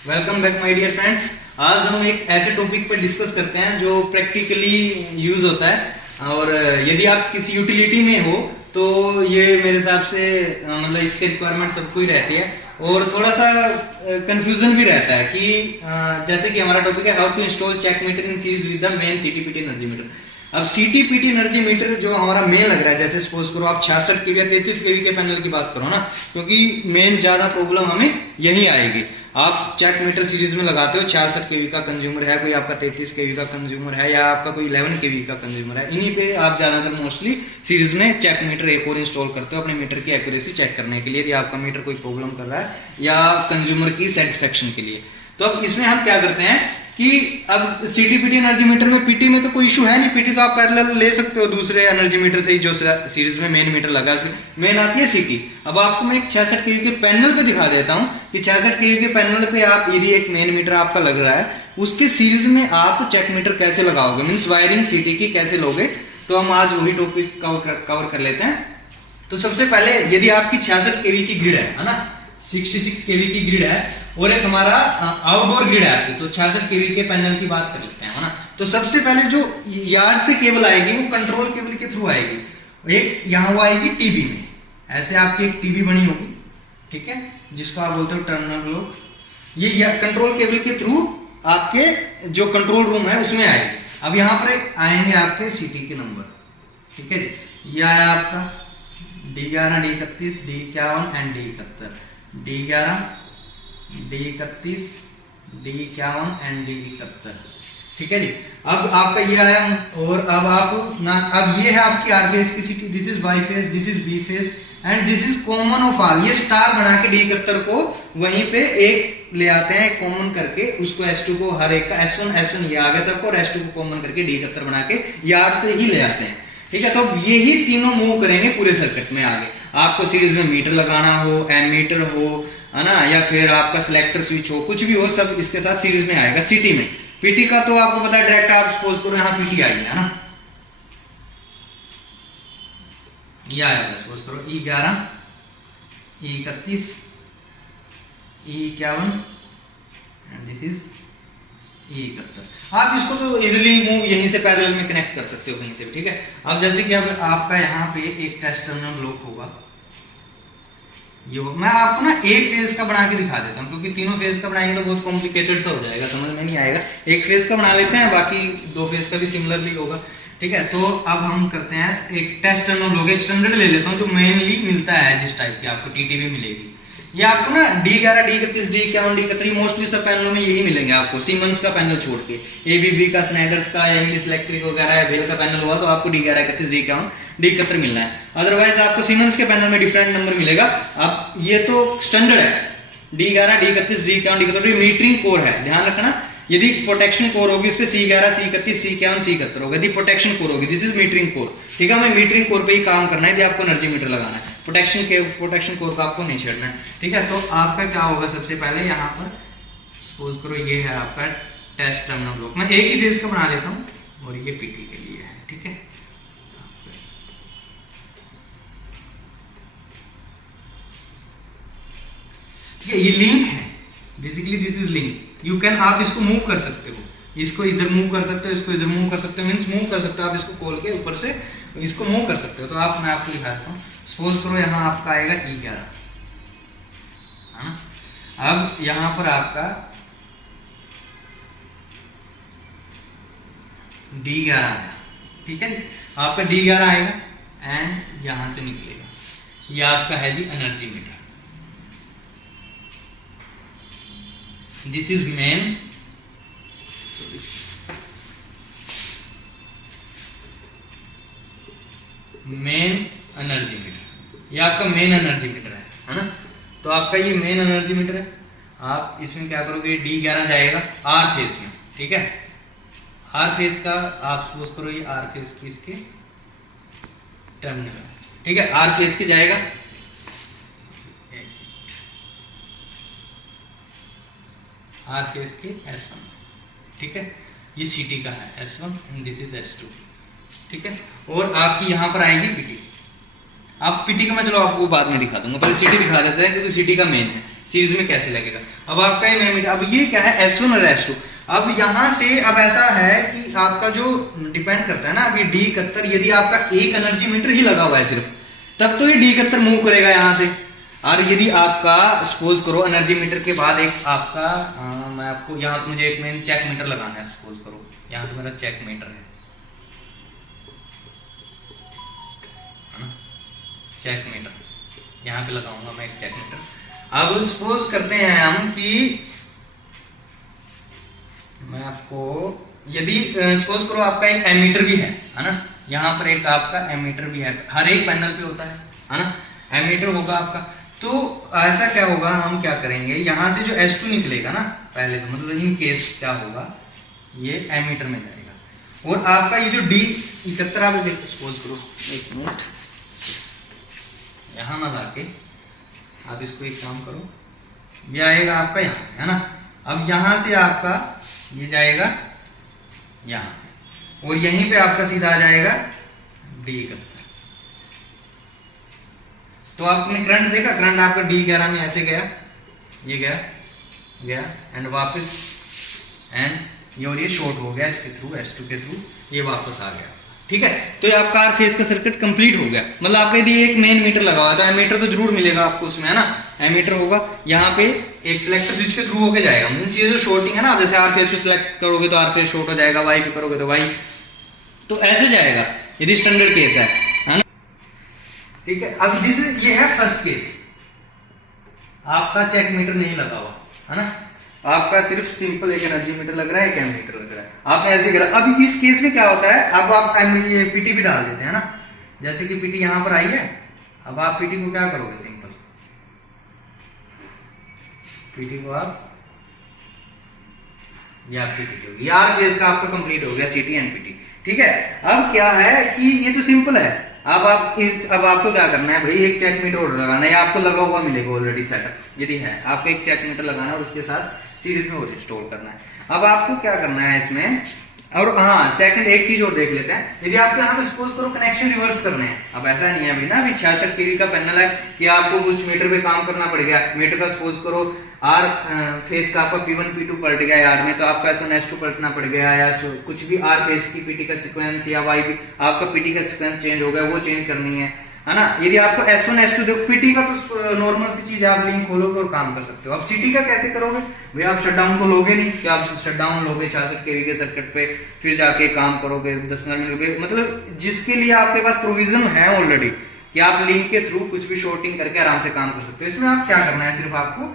Welcome back my dear friends. आज हम एक ऐसे टॉपिक पर डिस्कस करते हैं जो प्रैक्टिकली यूज होता है और यदि आप किसी यूटिलिटी में हो तो ये मेरे हिसाब से मतलब इसके रिक्वायरमेंट सबको ही रहती है और थोड़ा सा कंफ्यूजन भी रहता है कि जैसे कि हमारा टॉपिक है how to install check meter in series with the main CTPT energy meter. अब सीटीपीटी एनर्जी मीटर जो हमारा मेन लग रहा है, जैसे सपोज करो आप 66 केवी या 33 केवी के पैनल की बात करो ना, क्योंकि मेन ज्यादा प्रॉब्लम हमें यही आएगी। आप चेक मीटर सीरीज में लगाते हो, 66 केवी का कंज्यूमर है, कोई आपका 33 केवी का कंज्यूमर है या आपका कोई 11 केवी का कंज्यूमर है, इन्हीं पे आप ज्यादातर मोस्टली सीरीज में चेक मीटर एक और इंस्टॉल करते हो अपने मीटर की एक्यूरेसी चेक करने के लिए, यदि आपका मीटर कोई प्रॉब्लम कर रहा है या कंज्यूमर की सेटिस्फेक्शन के लिए। तो अब इसमें हम क्या करते हैं कि अब सीटीपीटी एनर्जी मीटर में पीटी में तो कोई इशू है नहीं, पीटी तो आप पैरेलल ले सकते हो दूसरे एनर्जी मीटर से ही जो सीरीज में मेन मीटर लगा है, मेन आती है सीटी। अब आपको मैं एक 66 केवी के पैनल पे दिखा देता हूं कि 66 केवी के पैनल पे आप यदि एक मेन मीटर आपका लग रहा है उसके सीरीज में आप चेक मीटर कैसे लगाओगे, मीन्स वायरिंग सीटी की कैसे लोगे। तो हम आज वही टॉपिक कवर कर लेते हैं। तो सबसे पहले यदि आपकी 66 केवी की ग्रिड है ना, 66 केवी की ग्रिड है और एक हमारा आउटडोर ग्रिड है आपकी, तो 66 केवी के पैनल की बात कर लेते हैं, है ना। तो सबसे पहले जो यार्ड से केबल आएगी वो कंट्रोल केबल के थ्रू आएगी। एक यहां वो आएगी टीबी में, ऐसे आपकी एक टीबी बनी होगी, ठीक है, जिसको आप बोलते हो टर्मिनल ब्लॉक। ये कंट्रोल केबल के थ्रू आपके जो कंट्रोल रूम है उसमें आएगी। अब यहां पर आएंगे आपके सीटी के नंबर, ठीक है जी। यह है आपका D11, D31, D51 and D71, D11, D31, D51 and D71, ठीक है जी। अब आपका ये आया और अब आप ना, अब ये है आपकी आर फेज की CT, this is Y phase, this is B phase and this is common of all. ये स्टार बना के D71 को वहीं पे एक ले आते हैं कॉमन करके, उसको S2 को हर एक का S1 ये आ गया सबको, और S2 को कॉमन करके D71 बना के यार्ड से ही ले आते हैं, ठीक है। तो यही तीनों मूव करेंगे पूरे सर्किट में आगे। आपको सीरीज में मीटर लगाना हो, एमीटर हो, है ना, या फिर आपका सिलेक्टर स्विच हो, कुछ भी हो, सब इसके साथ सीरीज में आएगा। सीटी में पीटी का तो आपको पता है, डायरेक्ट आप सपोज करो यहाँ पीटी आई है ना, ये आएगा सपोज करो E11, E31, E51 and this is E71। आप इसको तो इजिली मूव यहीं से पैरेलल में कनेक्ट कर सकते हो कहीं से भी, ठीक है। अब जैसे कि अब आपका यहाँ पे एक टेस्ट टर्मिनल ब्लॉक होगा, ये मैं आपको ना एक फेज का बना के दिखा देता हूँ, क्योंकि तीनों फेज का बनाएंगे तो बहुत कॉम्प्लिकेटेड सा हो जाएगा, समझ में नहीं आएगा। एक फेज का बना लेते हैं, बाकी दो फेज का भी सिमिलरली होगा, ठीक है। तो अब हम करते हैं एक टेस्ट टर्मिनल ब्लॉक, एक स्टैंडर्ड ले लेता हूँ जो मेनली मिलता है, जिस टाइप की आपको टीटीवी मिलेगी। ये आपको ना D11, D31, D51, D31 mostly सब पैनलों में यही मिलेंगे आपको, सीमेंस का पैनल छोड़ के। ABB का, स्नाइडर्स का या इंग्लिश इलेक्ट्रिक वगैरह भेल का पैनल हुआ तो आपको D11, D31, D51, D71 मिलना है। अदरवाइज आपको सीमेंस के पैनल में डिफरेंट नंबर मिलेगा। अब ये तो स्टैंडर्ड है, D11, D31, D51, D71 metering core है, ध्यान रखना। यदि प्रोटेक्शन कोर होगी उस पर C11, C31, C51, C71 होगा, यदि प्रोटेक्शन कोर होगी, दिस इज मीटरिंग कोर, ठीक है। हमें मीटरिंग कोर पे ही काम करना है यदि आपको एनर्जी मीटर लगाना है, प्रोटेक्शन कोर का आपको नहीं छेड़ना है, ठीक है। तो आपका क्या होगा, सबसे पहले यहाँ पर सपोज करो ये है आपका टेस्ट टर्मिनल ब्लॉक, मैं एक ही फेज का बना लेता हूँ और ये पीटी के लिए है, ठीक है। ठीक है, ये लिंक है, basically this is link. You can, आप इसको मूव कर सकते हो, इसको इधर मूव कर सकते हो, इसको इधर मूव कर सकते हो, मीन्स मूव कर सकते हो आप इसको खोल के ऊपर से इसको मूव कर सकते हो। तो आप, मैं आपको दिखाता हूँ, सपोज करो यहाँ आपका आएगा E11, है ना। अब यहाँ पर आपका D11 आया, ठीक है, आपका D11 आएगा एंड यहां से निकलेगा, ये आपका है जी energy meter, this is main energy meter, ये आपका मेन एनर्जी मीटर है ना। तो आपका ये मेन एनर्जी मीटर है। आप इसमें क्या करोगे, D11 जाएगा आर फेज में, ठीक है। आर फेज का आप सपोज करो ये आर फेज की इसके टर्मिनल, ठीक है, आर फेज की जाएगा, आर फेज के S1, ठीक है। ये सीटी का है S1 and this is S2, ठीक है। और आपकी यहां पर आएगी पीटी। आप पीटी का मैं चलो आपको बाद में दिखा दूंगा, पहले सीटी दिखा देते हैं क्योंकि सीटी का मेन है। सीरीज में कैसे लगेगा। अब आपका ये मेन मीटर, अब ये क्या है S1 और S2। अब यहां से अब ऐसा है कि आपका जो डिपेंड करता है ना, अभी D71 यदि आपका एक एनर्जी मीटर ही लगा हुआ है सिर्फ, तब तो ये D71 मूव करेगा यहाँ से। और यदि आपका सपोज करो एनर्जी मीटर के बाद एक आपका मैं आपको यहाँ तो मुझे एक मेन चेक मीटर लगाना है, सपोज करो यहाँ तो मेरा चेक मीटर है ना, चेक मीटर यहाँ पे लगाऊंगा मैं एक चेक मीटर। अब सपोज करते हैं हम कि मैं आपको यदि सपोज करो आपका एक एमीटर भी है ना, यहाँ पर एक आपका एमीटर भी है, हर एक पैनल पे होता है ना, एमीटर होगा आपका। तो ऐसा क्या होगा, हम क्या करेंगे, यहां से जो S2 निकलेगा ना पहले तो मतलब इन केस क्या होगा, ये एमीटर में जाएगा और आपका ये जो D71 आप सपोज करो, एक मिनट यहां ना लाके आप इसको एक काम करो, ये आएगा आपका यहाँ है ना। अब यहां से आपका ये जाएगा यहाँ और यहीं पे आपका सीधा आ जाएगा D71। तो आपने करंट देखा, करंट आपका D11 में ऐसे गया, ये गया एंड वापस एंड ये शॉर्ट हो गया इसके थ्रू, S2 के थ्रू ये वापस आ गया। ठीक है, तो ये आपका आर फेज का सर्किट कंप्लीट हो गया। मतलब आपका यदि एक मेन मीटर लगा हुआ है तो एमीटर तो जरूर मिलेगा आपको उसमें है ना, एमीटर होगा यहाँ पे एक सिलेक्टर स्विच के थ्रू होके जाएगा। मींस ये जो शॉर्टिंग है ना, जैसे आर फेज पे सिलेक्ट करोगे तो आर फेज शॉर्ट हो जाएगा, वाई पे करोगे तो वाई, तो ऐसे जाएगा यदि स्टैंडर्ड केस है ना। ठीक है, अब ये है फर्स्ट केस, आपका चेक मीटर नहीं लगा हुआ है ना, आपका सिर्फ सिंपल एक एनर्जी मीटर लग रहा है, एक एमीटर लग रहा है, आपने ऐसे करा। अब इस केस में क्या होता है, अब आप ये पीटी भी डाल देते हैं ना, जैसे कि पीटी यहां पर आई है, अब आप पीटी को क्या करोगे, सिंपल पीटी को आप ये आपकी पीटी होगी, आर फेज का आपका कंप्लीट हो गया सीटी एंड पीटी। ठीक है, अब क्या है कि ये तो सिंपल है। अब आपको क्या करना है भाई, एक चेक मीटर और लगाना है, आपको लगा हुआ मिलेगा ऑलरेडी सेटअप, यदि है आपको एक चेक मीटर लगाना है और उसके साथ सीरीज में और इंस्टॉल करना है। अब आपको क्या करना है इसमें, और हाँ सेकंड एक चीज और देख लेते हैं, यदि आपको यहाँ पे सपोज करो कनेक्शन रिवर्स करने हैं, अब ऐसा नहीं है अभी ना, अभी 66 kV का पैनल है कि आपको कुछ मीटर पे काम करना पड़ेगा, मीटर का सपोज करो आर फेस का आपका P1 P2 पलट गया यार में, तो आपका S1 S2 पलटना पड़ गया, या कुछ भी आर फेस की पीटी का सिक्वेंस या वाई भी आपका पीटी का सिक्वेंस चेंज हो गया, वो चेंज करनी है ना। यदि आपको S1 S2 देखो, पीटी का तो नॉर्मल सी चीज है, आप लिंक खोलोगे और काम कर सकते हो। अब सीटी का कैसे करोगे भाई, आप शटडाउन तो लोगे नहीं कि आप शटडाउन लोगे 66 kV के सर्किट पे, फिर जाके काम करोगे 10 मिनट लोगे, मतलब जिसके लिए आपके पास प्रोविजन है ऑलरेडी कि आप लिंक के थ्रू कुछ भी शॉर्टिंग करके आराम से काम कर सकते हो। इसमें आप क्या करना है, सिर्फ आपको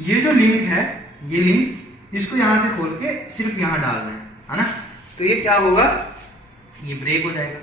ये जो लिंक है, ये लिंक इसको यहां से खोल के सिर्फ यहां डालना है ना, तो ये क्या होगा, ये ब्रेक हो जाएगा।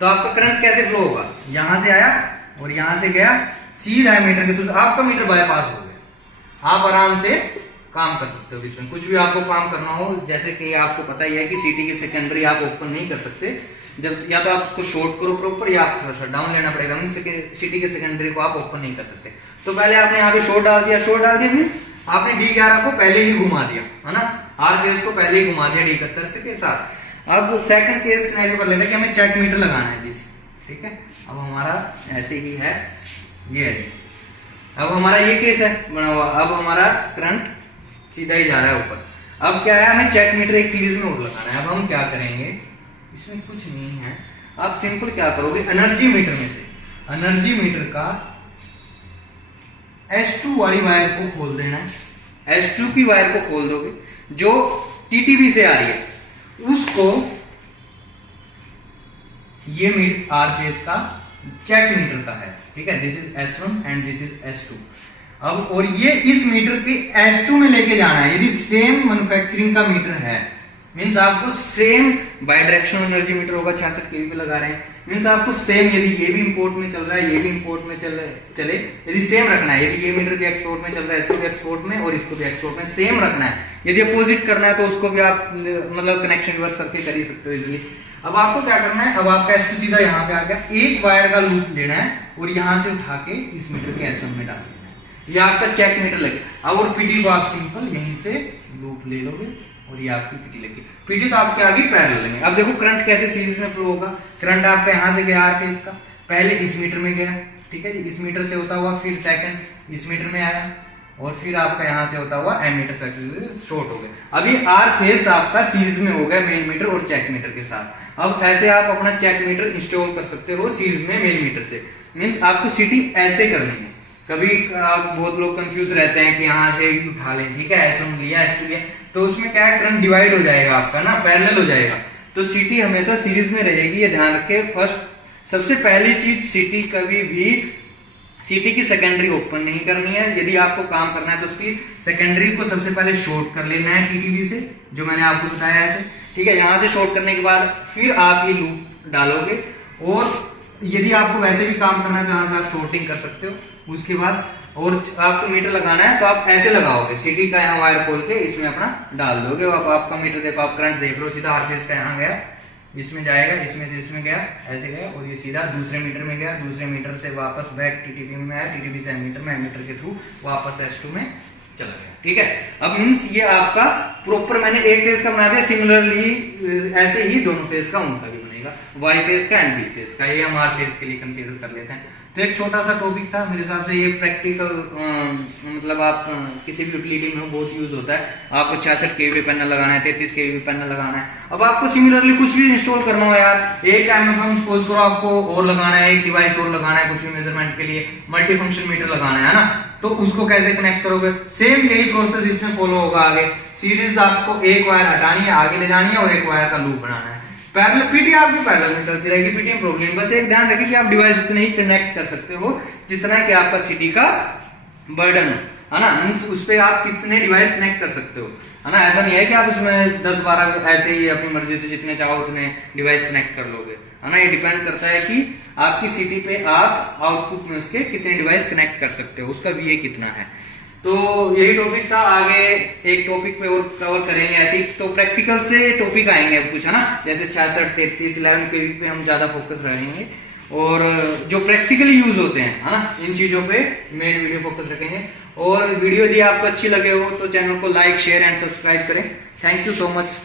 तो आपका करंट कैसे फ्लो होगा, यहां से आया और यहां से गया सीधा मीटर के थ्रू, आपका मीटर बाईपास हो गया, आप आराम से काम कर सकते हो। इसमें कुछ भी आपको काम करना हो, जैसे कि आपको पता ही है कि सीटी की सेकेंडरी आप ओपन नहीं कर सकते, जब या तो आप उसको शॉर्ट करो प्रॉपर या आप शट डाउन लेना पड़ेगा, सीटी के सेकेंडरी को आप ओपन नहीं कर सकते। तो पहले आपने यहाँ पे शॉर्ट डाल दिया मीन्स आपने D11 को पहले ही घुमा दिया है ना, आर फेज को पहले ही घुमा दिया D71 के साथ। अब सेकंड केस सिनेरियो कर लेते हैं कि हमें चेक मीटर लगाना है जी। ठीक है, अब हमारा ऐसे ही है, ये है, अब हमारा ये केस है बना हुआ, अब हमारा करंट सीधा ही जा रहा है ऊपर। अब क्या है, हमें चेक मीटर एक सीरीज में और लगाना है। अब हम क्या करेंगे, इसमें कुछ नहीं है, आप सिंपल क्या करोगे, एनर्जी मीटर में से एनर्जी मीटर का S2 वाली वायर को खोल देना है, S2 की वायर को खोल दोगे जो TTB से आ रही है, उसको ये आर फेज का चेक मीटर का है। ठीक है, this is S1 and this is S2। अब और ये इस मीटर के S2 में लेके जाना है, यदि सेम मैन्युफैक्चरिंग का मीटर है, मीन्स आपको same by directional energy meter होगा, 66 kV पे लगा रहे हैं, मीन्स आपको सेम, यदि ये भी इंपोर्ट में चल रहा है, ये भी इंपोर्ट में चले, यदि सेम रखना है, यदि ये मीटर भी एक्सपोर्ट में चल रहा है, इसको भी एक्सपोर्ट में और इसको भी एक्सपोर्ट में सेम रखना है। यदि अपोजिट करना है तो उसको भी आप मतलब कनेक्शन रिवर्स करके कर ही सकते हो इजिली। अब आपको क्या करना है, अब आपका S2 सीधा यहाँ पे आ गया, एक वायर का लूप लेना है और यहां से उठा के इस मीटर के S1 में डाल देना है, ये आपका चेक मीटर लगे। अब और पीटी को आप सिंपल यहीं से लूप ले लोगे और ये आपकी पीटी लगी, पीटी तो आपके आगे पैरेलल लेंगे। अब देखो करंट कैसे सीरीज में फ्लो होगा, करंट आपका यहां से गया आर फेज का, पहले इस मीटर में गया, ठीक है जी, इस मीटर से होता हुआ फिर सेकंड इस मीटर में आया और फिर आपका यहाँ से होता हुआ एमीटर सर्किट शॉर्ट हो गया। अभी आर फेस आपका सीरीज में हो गया मेन मीटर और चेक मीटर के साथ। अब ऐसे आप अपना चेक मीटर इंस्टॉल कर सकते हो सीरीज में मेन मीटर से। मीन्स आपको सिटी ऐसे करनी है। कभी आप बहुत लोग कंफ्यूज रहते हैं कि यहाँ से उठा लें, ठीक है, S1 लिया S2 लिया, तो उसमें क्या है, करंट डिवाइड हो जाएगा आपका ना, पैरेलल हो जाएगा। तो सिटी हमेशा सीरीज में रहेगी, ये ध्यान रखे। फर्स्ट सबसे पहली चीज, सिटी कभी भी सिटी की सेकेंडरी ओपन नहीं करनी है। यदि आपको काम करना है तो उसकी सेकेंडरी को सबसे पहले शॉर्ट कर लेना है टीटीबी से, जो मैंने आपको बताया ऐसे, ठीक है। यहां से शॉर्ट करने के बाद फिर आप ये लूप डालोगे, और यदि आपको वैसे भी काम करना है तो यहां से आप शॉर्टिंग कर सकते हो। उसके बाद और आपको मीटर लगाना है तो आप ऐसे लगाओगे, सिटी का यहाँ वायर खोल के इसमें अपना डाल दोगे। अब आपका मीटर देखो, आप करंट देख रहे हो, सीधा आरपीएस का यहाँ गया, इसमें जाएगा, इसमें से इसमें गया, ऐसे गया, और ये सीधा दूसरे मीटर में गया, दूसरे मीटर से वापस बैक टीटीबी में आया, टीटीबी से एमीटर में, एमीटर के थ्रू वापस S2 में चला गया, ठीक है। अब मीन्स ये आपका प्रॉपर मैंने एक फेज का बना दिया, सिमिलरली ऐसे ही दोनों फेज का उनका भी बनेगा, वाई फेज का एंड बी फेज का। ये हम आर फेज के लिए कंसीडर कर लेते हैं। तो एक छोटा सा टॉपिक था, मेरे हिसाब से ये प्रैक्टिकल मतलब आप किसी भी यूटिलिटी में बहुत यूज होता है। आपको 66 kV पैनल लगाना है, 33 kV पैनल लगाना है। अब आपको सिमिलरली कुछ भी इंस्टॉल करना हो यार, एक MFM सपोज करो आपको और लगाना है, एक डिवाइस और लगाना है कुछ भी मेजरमेंट के लिए, मल्टी फंक्शन मीटर लगाना है ना, तो उसको कैसे कनेक्ट करोगे? सेम यही प्रोसेस इसमें फॉलो होगा आगे। सीरीज आपको एक वायर हटानी है, आगे ले जानी है, और एक वायर का लूप बनाना है। पैरेलल पीटी आपकी पैरेलल में चलती रहेगी, पीटी में प्रॉब्लम। बस एक ध्यान रखिए कि आप डिवाइस उतने ही कनेक्ट कर सकते हो जितना कि आपका सिटी का बर्डन है ना, मींस उस पे आप कितने डिवाइस कनेक्ट कर सकते हो, है ना। ऐसा नहीं है कि आप इसमें 10-12 ऐसे ही अपनी मर्जी से जितने चाहो उतने डिवाइस कनेक्ट कर लोगे, है ना। ये डिपेंड करता है कि आपकी सिटी पे आप आउटपुट में उसके कितने डिवाइस कनेक्ट कर सकते हो, उसका VA कितना है। तो यही टॉपिक था। आगे एक टॉपिक पे और कवर करेंगे ऐसे ही, तो प्रैक्टिकल से टॉपिक आएंगे अब कुछ, है ना, जैसे 66, 33, 11 kV पे हम ज्यादा फोकस रहेंगे, और जो प्रैक्टिकली यूज होते हैं, है ना, इन चीजों पे मेन वीडियो फोकस रखेंगे। और वीडियो यदि आपको अच्छी लगे हो तो चैनल को लाइक, शेयर एंड सब्सक्राइब करें। Thank you so much.